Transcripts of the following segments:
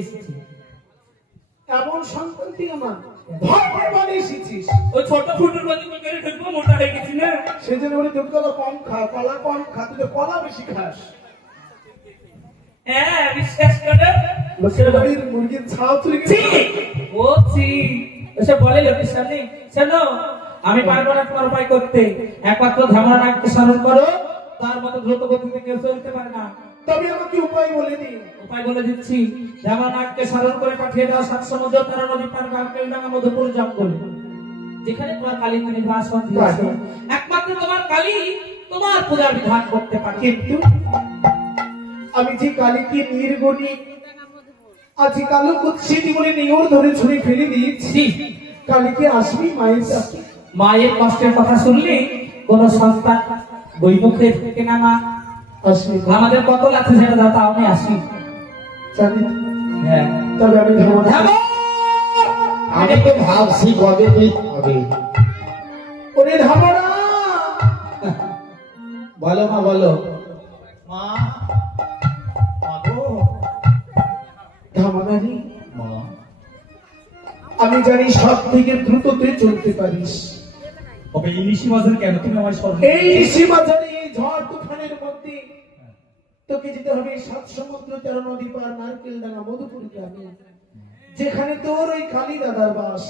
এসেছি। এমন আমার। এসেছিস। ওই ছোট ফুটুর ঢুকবো মোটা হয়ে গেছি না? সেই জন্য দুধ কলা কম খা কলা কম খা তুই কলা বেশি খাস। হ্যাঁ বিশ্বাস করে। লোকের বাড়ির মুরগির ছাও তুই ছি! ও ছি! এসব বলে লোকের সামনে শোনো আমি পারব না তোমার উপায় করতে। একমাত্র ধামরা নাককে স্মরণ করো তার মতো দ্রুত গতিতে কেউ চলতে পারে না। তবে আমাকে উপায় বলে দি উপায় বলে দিচ্ছি নাককে স্মরণ করে পাঠিয়ে দাও সাত সমুদ্র তারা নদী পার ডাঙ্গা মধুপুর জঙ্গল। যেখানে তোমার কালী তুমি ভাষণ দিয়েছ। একমাত্র তোমার কালী তোমার পূজার বিধান করতে পারে। কিন্তু আমি যে কালীকে নির্গণি আজি কালো কুৎসিতি বলে নিয়র ধরে ছুঁড়ে ফেলে দিয়েছি। কালীকে আসবি মায়ের কাছে। মায়ের কষ্টের কথা শুনলে কোন সন্তান বইমুখে থেকে না মা। আমাদের কত লাগছে সেটা দাও তাও আমি আসি। হ্যাঁ। তবে আমি আমি তো ভাবছি কবে তুই হবে? ওরে ধামরা বলো মা বলো। মা ধামরানি মা। আমি জানি সব থেকে দ্রুত তুই চলতে পারিস। তবে ইলিশি মাছের কেন? তুমি আমার এই সীমাচারে এই ঝড় তুফানের মধ্যে তোকে যেতে হবে সাত সমুদ্র তেরো নদী পার নারকেল ডাঙ্গা মধুপুর গ্রামে যেখানে তোর ওই কালী দাদার বাস।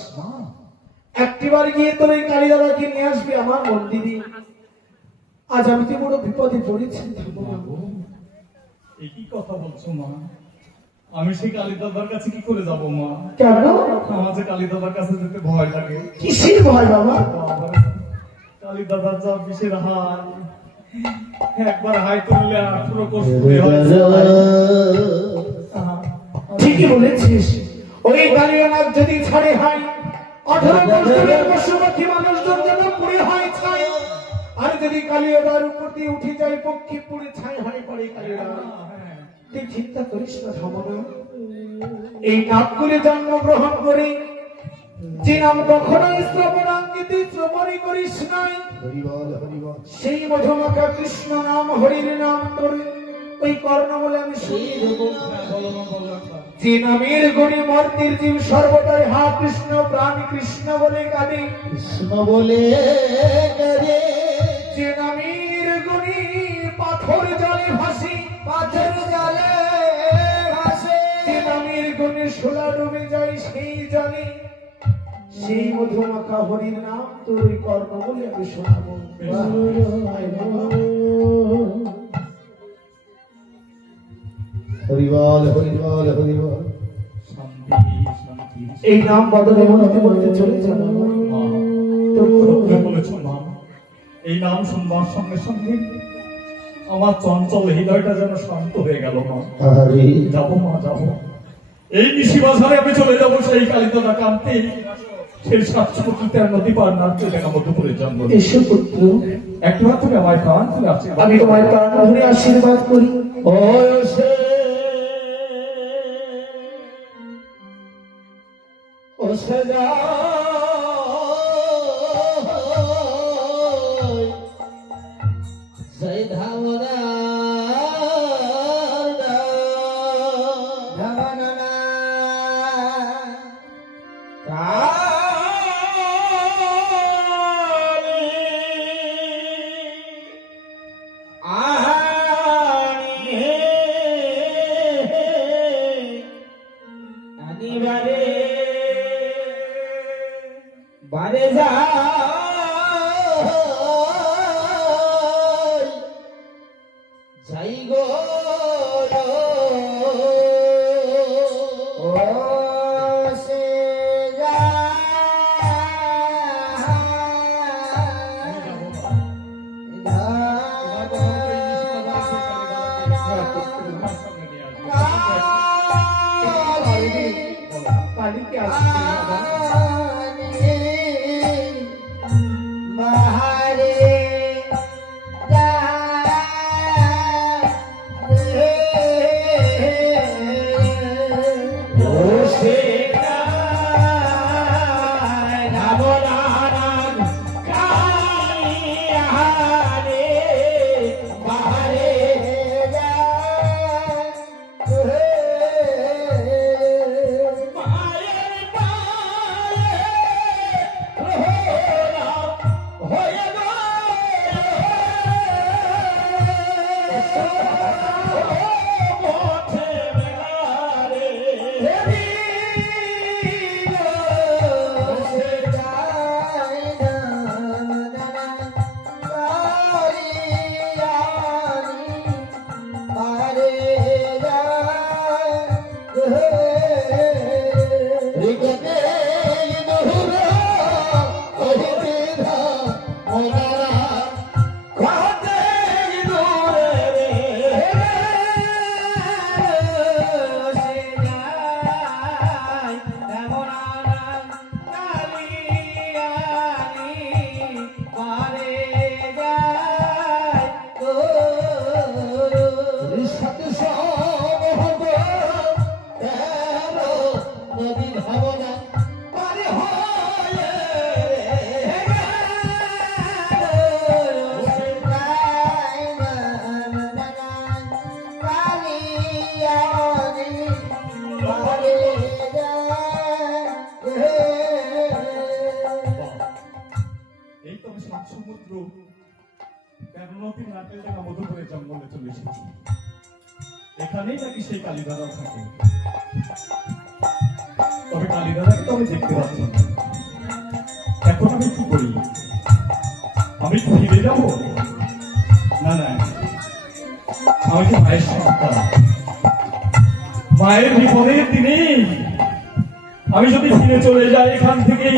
একটিবার গিয়ে তোর ওই কালী দাদাকে নিয়ে আসবি আমার মন্দিরে আজ আমি তো বড় বিপদে পড়েছি। একই কথা বলছো মা? আমি সেই কালী দাদার কাছে কি করে যাব মা? কেন? আমার যে কালী দাদার কাছে যেতে ভয় লাগে। কিসের ভয় বাবা? কালী দাদার যা বিষের হাই একবার হাই তুললে ঠিকই বলেছিস। ওই কালীনাথ যদি ছাড়ে হয় আঠারো বছরের পশুপাখি মানুষজন যেন পুড়ে হয় ছাই। আর যদি কালিয়াদার উপর দিয়ে উঠে যায় পক্ষী পুড়ে ছাই হয় পড়ে কালিয়া তুই চিন্তা করিস না এই নামগুলি জন্মগ্রহণ করে যে নাম কখনো শ্রবণাঙ্গিতে শ্রবণই করিস নাই। সেই মধুমাখা কৃষ্ণ নাম হরির নাম তোরে। ওই কর্ণ বলে আমি শুনিয়ে দেবো যে নামের গণে মর্তির জীব সর্বদাই হা কৃষ্ণ প্রাণ কৃষ্ণ বলে কাঁদে। কৃষ্ণ বলে করে যে নামের গণে পাথর জলে ভাসি। পাথর জলে ভাসে। যে নামের গণে সোলা ডুবে যায় সেই জলে সেই মধুমাখা হরির নাম তোর ওই কর্ণ বলে আমি শোনাবো হরিবল হরিবল হরিবল। শান্তি শান্তি এই নাম বদলে বলতে বলতে চলে যাব এই নাম শুনবার সঙ্গে সঙ্গে আমার চঞ্চল হৃদয়টা যেন শান্ত হয়ে গেল মা। যাব মা যাব। এই নিশি বাজারে আমি চলে যাব সেই কালিদাদা কান্তে। সেই সাতশো তার নদী পার নাচতে দেখা মধ্যপুরের জন্ম এসো পুত্র। একটু হাত আমায় প্রাণ আসছে আমি তোমায় প্রাণ ধরে আশীর্বাদ করি। ও সে ও সদা আমি ফিরে না না। আমি তো মায়ের মায়ের আমি যদি ফিরে চলে যাই এখান থেকে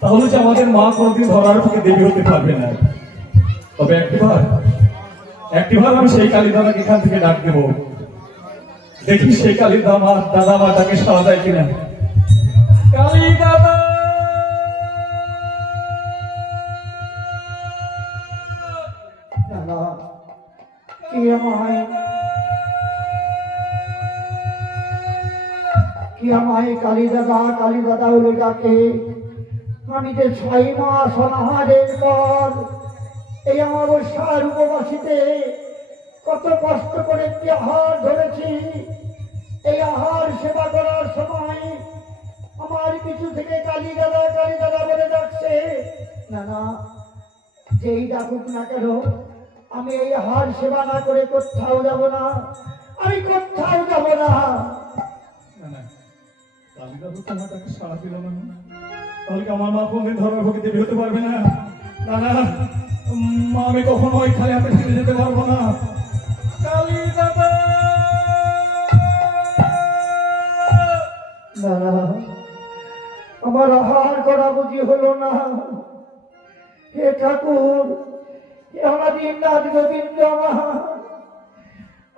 তাহলে যে আমাদের মা কোনদিন ধরার থেকে দেবী হতে পারবে না। তবে একটিবার একটিবার আমি সেই কালীদাদাকে এখান থেকে ডাক দেবো। দেখি সেই কালী দামা দাদা মা তাকে দেয় কিনা। কালী! কি আমায় কি আমায় কালী দাদা কালী দাদা বলে ডাকে আমি যে ছয় মাস অনাহারের পর এই অমাবস্যার উপবাসীতে কত কষ্ট করে একটি আহার ধরেছি। এই আহার সেবা করার সময় আমার কিছু থেকে কালী দাদা কালী দাদা বলে ডাকছে না না যেই ডাকুক না কেন আমি এই হার সেবা না করে কোথাও যাব না। আমি কোথাও যাব না। না, দাদা সাড়া দিল তাহলে আমার মা কোনদিন ভোগে হতে পারবে না? মা আমি কখনো ওই খালি হাতে ফিরে যেতে পারব না। কালী দাদা আমার আহার করা বুঝি হলো না। হে ঠাকুর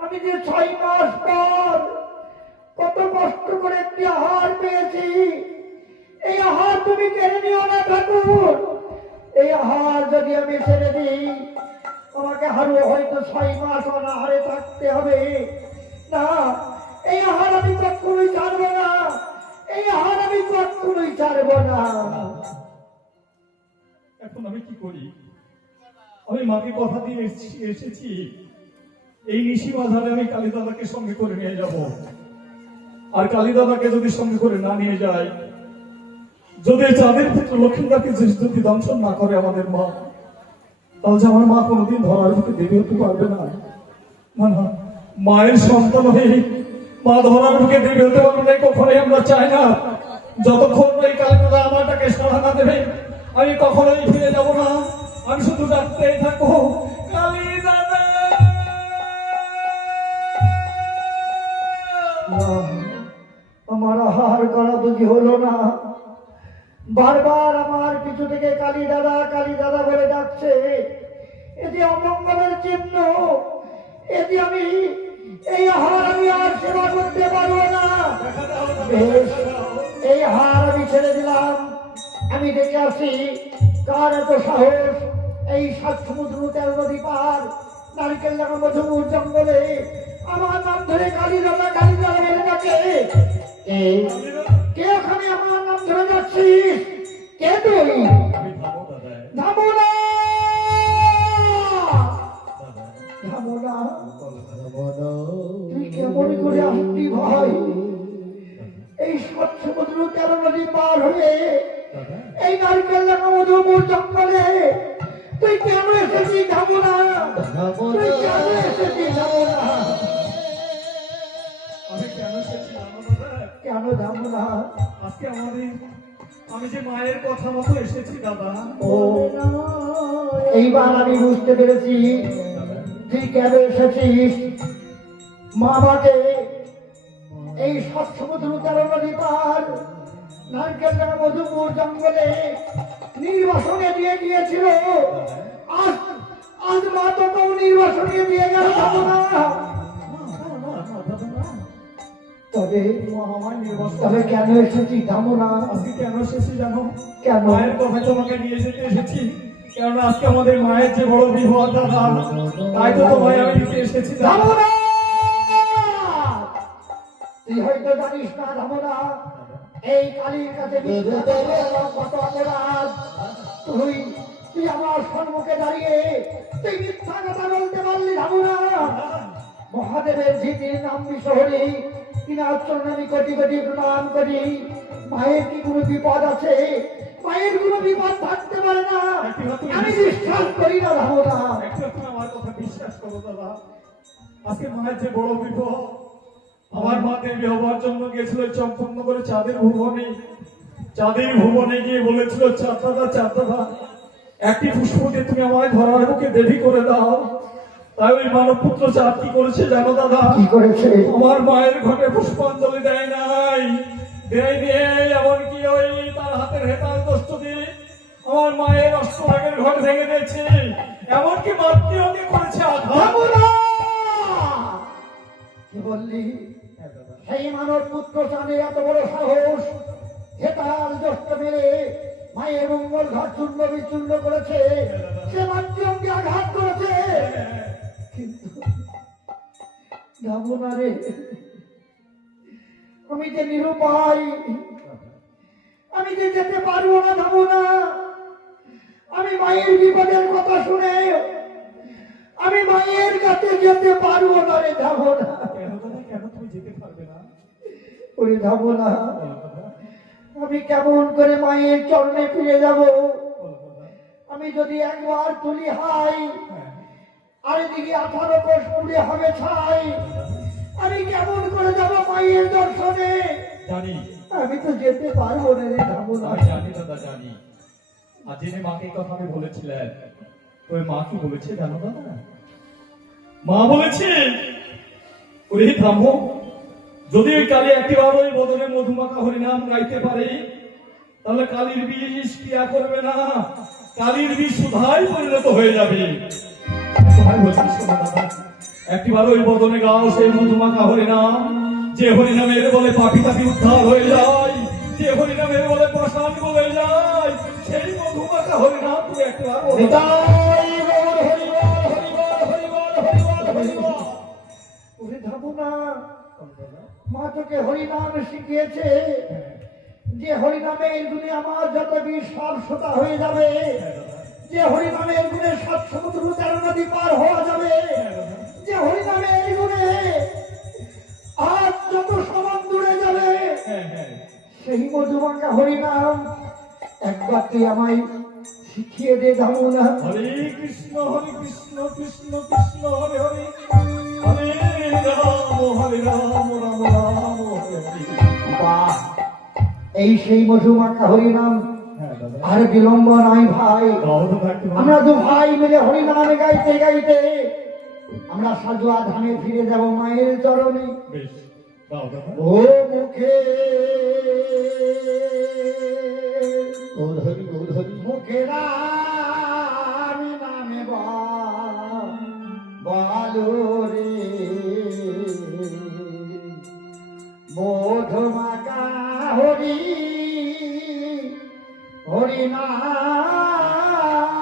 আমি যে ছয় মাস পর কত কষ্ট করে একটি আহার পেয়েছি, এই আহার তুমি কেড়ে নিও না ঠাকুর। এই আহার যদি আমি ছেড়ে দিই, আমাকে আরও হয়তো ছয় মাস অনাহারে থাকতে হবে। না, এই আহার আমি কখনোই ছাড়বো না। এই আহার আমি কখনোই ছাড়বো না। এখন আমি কি করি? আমি মাকে কথা দিয়ে এসেছি- এই নিশি বাজারে আমি কালী দাদাকে সঙ্গে করে নিয়ে যাব। আর কালী দাদাকে যদি সঙ্গে করে না নিয়ে যাই যদি চাঁদের পুত্র লক্ষ্মীদাকে যদি দংশন না করে আমাদের মা, তাহলে আমার মা কোনোদিন ধরার মুখে দেবে হতে পারবে না। না না, মায়ের সন্তান হয়ে মা ধরার মুখে দেবে হতে পারবে না কখনোই আমরা চাই না। যতক্ষণ এই কালীদাদা আমারটাকে সাড়া দেবে, আমি কখনোই ফিরে যাব না। ডাকতেই থাকব কালী দাদা। আমার আহার করা বুঝি হলো না। বারবার আমার কিছু থেকে কালী দাদা কালী দাদা বলে ডাকছে। এটি অমঙ্গলের চিহ্ন এটি আমি এই আহার আমি আর সেবা করতে পারব না। এই হার আমি ছেড়ে দিলাম। আমি দেখে আসি কার এত সাহস। এই সাত সমুদ্র তেরো নদী পার, নারিকেল লাগা মধুমুর জঙ্গলে, আমার নাম ধরে গাড়ি দাদা গাড়ি দাদা এই এইবার আমি বুঝতে পেরেছি তুই কেন এসেছিস? মা বাকে এই সৎ সমুদ্র তেরো নদী পার নারকেল মধুপুর জঙ্গলে নির্বাসনে দিয়ে গিয়েছিল। আজ আজ মা তোকেও নির্বাসনে দিয়ে গেল তবে তবে কেন এসেছি যাব না আজকে কেন এসেছি জানো? কেন? মায়ের কথা তোমাকে নিয়ে যেতে এসেছি? কারণ আজকে আমাদের মায়ের যে বড় দাদা তাই তো আমি এসেছি। তুই দাঁড়িয়ে তুই মহাদেবের ঝিটির নাম বিশহরি, কিনার চরণে আমি কোটি কোটি প্রণাম করি। মায়ের কি কোনো বিপদ আছে? মায়ের কোনো বিপদ থাকতে পারে না। আমি বিশ্বাস করি না একটু আমার কথা বিশ্বাস করো দাদা। আজকে মায়ের যে বড় বিপদ আমার মা দেবী হবার জন্য গেছিল চম্পকনগরে চাঁদের ভুবনে। চাঁদের ভুবনে গিয়ে বলেছিল চাঁদ দাদা চাঁদ দাদা একটি পুষ্প দিয়ে তুমি আমায় ধরার বুকে দেবী করে দাও। তাই ওই মানব পুত্র চাঁদ কি করেছে জানো দাদা? কি করেছে? আমার মায়ের ঘটে পুষ্পাঞ্জলি দেয় নাই। দেয় দিয়ে এমনকি ওই তার হাতের হেতাল দিয়ে আমার মায়ের অষ্টভাগের ঘর ভেঙে দিয়েছে, এমনকি মাতৃহত্যা করেছে বললি? সেই মানব পুত্র চাঁদে এত বড় সাহস হেতাল দষ্ট মেরে মায়ের মঙ্গল ঘর চূর্ণ বিচূর্ণ করেছে, সে মাতৃঅঙ্গে আঘাত করেছে। কিন্তু যাব না রে আমি যে নিরুপায় আমি যে যেতে পারব না যাব না। আমি মায়ের বিপদের কথা শুনে আমি মায়ের কাছে যেতে পারব না রে যাব না। কেন তুমি যেতে পারবে না? ওরে যাব না। আমি কেমন করে মায়ের চরণে ফিরে যাব? আমি যদি একবার তুলি হাই আর এদিকে আঠারো কোষ পুড়ে হবে ছাই আমি কেমন করে যাব মায়ের দর্শনে? জানি। আমি তো যেতে পারব না জানি দাদা, জানি। মাকে কথা আমি বলেছিলেন, ওই মা কি বলেছে জানো দাদা? মা বলেছে যদি ওই কালী ওই বদলে মধুমাখা হরিনাম গাইতে পারে, তাহলে কালীর বিষ ক্রিয়া করবে না। পরিণত হয়ে যাবে। একটিবার ওই বদনে গাও সেই মধুমাখা হরিনাম। যে হরিনামের বলে পাপি তাপি উদ্ধার হয়ে যায়, যে হরিনামের বলে প্রশান্ত বলে যায়, সেই মধুমাখা হরিনাম যাব না। মা শিখিয়েছে যে হরিনামের আমার যত হয়ে যাবে। যে হরিনামের গুণে সাত সমুদ্র নদী পার হওয়া যাবে। যে গুণে আজ যত সমান দূরে যাবে। সেই মধুমাকা হরিনাম একবার তুই আমায় শিখিয়ে দে যাব না হরে কৃষ্ণ হরে কৃষ্ণ কৃষ্ণ কৃষ্ণ হরে হরে। হরে রাম হরে রাম রাম রাম বাহ এই সেই মধুমাকা হরিনাম হ্যাঁ আর বিলম্ব নাই ভাই। আমরা দু ভাই মিলে হরিনামে গাইতে গাইতে আমরা সাজুয়া ধামে ফিরে যাব মায়ের চরণে। বেশ। ও মুখে গৌরহরি গৌরহরি মুখে রাম নামে বালো রে। মধুমাকা হরি হরি নাম।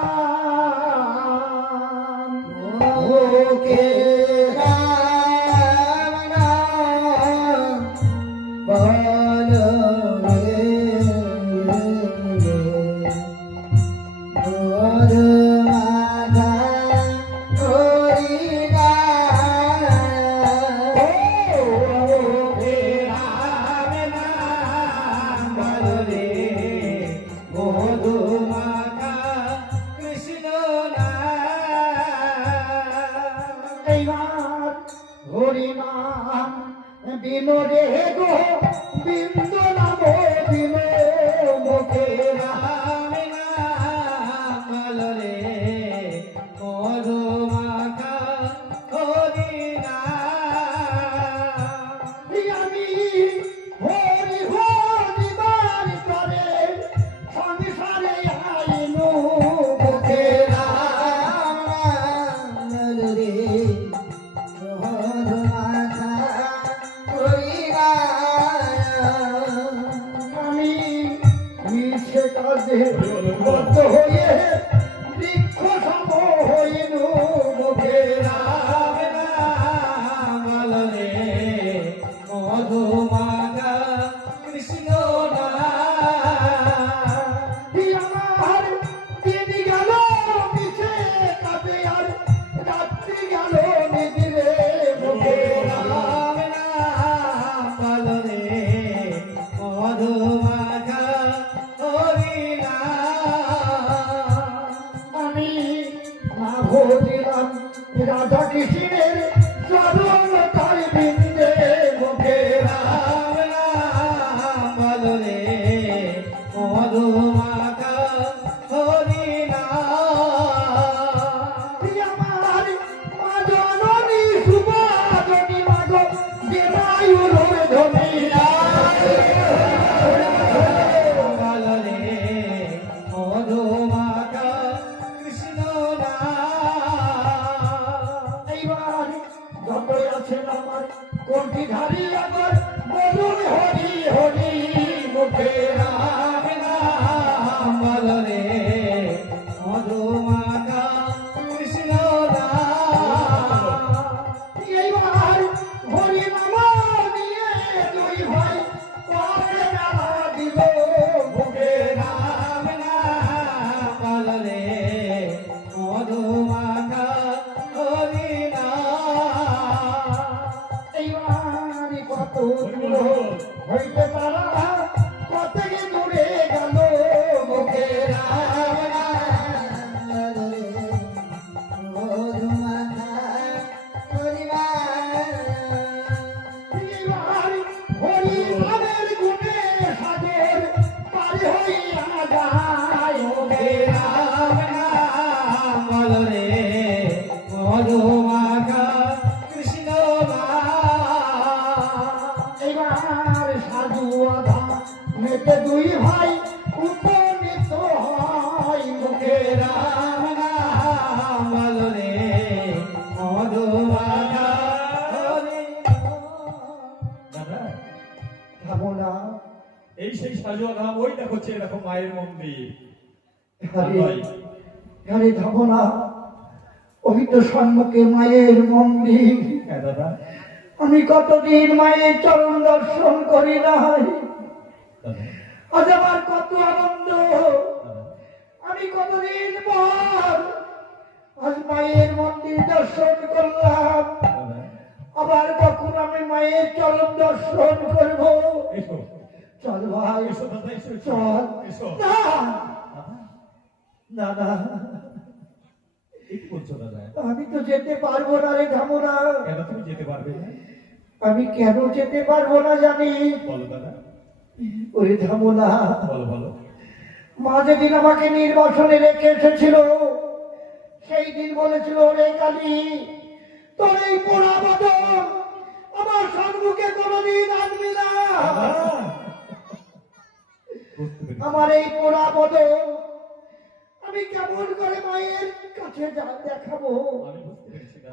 রাম বলরে মধুমাতা কৃষ্ণ এবার সাধু আধা মেতে দুই ভাই উপনীত হয় মুখে রাম নাম বলরে মধুমাতা হরি ভাবনা এই সেই সাজুয়া ধাম ওই দেখো চেয়ে দেখো মায়ের মন্দির। ভাবনা ওই তো সম্মুখে মায়ের মন্দির। হ্যাঁ আমি কতদিন মায়ের চরণ দর্শন করি নাই। আজ আমার কত আনন্দ। আমি কতদিন পর আজ মায়ের মন্দির দর্শন করলাম। আবার কখন আমি মায়ের চরণ দর্শন করব? এসো। চল ভাই। চল। না না এই কি দাদা আমি তো যেতে পারব না রে কেন তুমি যেতে পারবে না? আমি কেন যেতে পারব না জানি। বলো দাদা। ওরে ধামনা বলো বলো। মা যেদিন আমাকে নির্বাসনে রেখে এসেছিল সেই দিন বলেছিল রে কালী তোর এই পোড়া বদন আমার সম্মুখে কোনোদিন আনবি না। আমার এই পোড়া বদন আমি কেমন করে মায়ের কাছে যা দেখাবো? আমি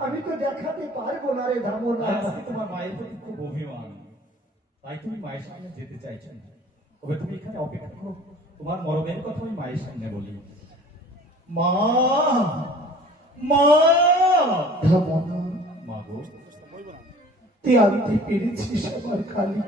আমি তো দেখাতে পারব না রে আজকে তোমার মায়ের প্রতি খুব অভিমান। তাই তুমি মায়ের সামনে যেতে চাইছো না। তবে তুমি এখানে অপেক্ষা করো। তোমার মরমের কথা আমি মায়ের সামনে বলি। মা! মা! ধামনা মা গো। তুই আনতে পেরেছিস আমার কালী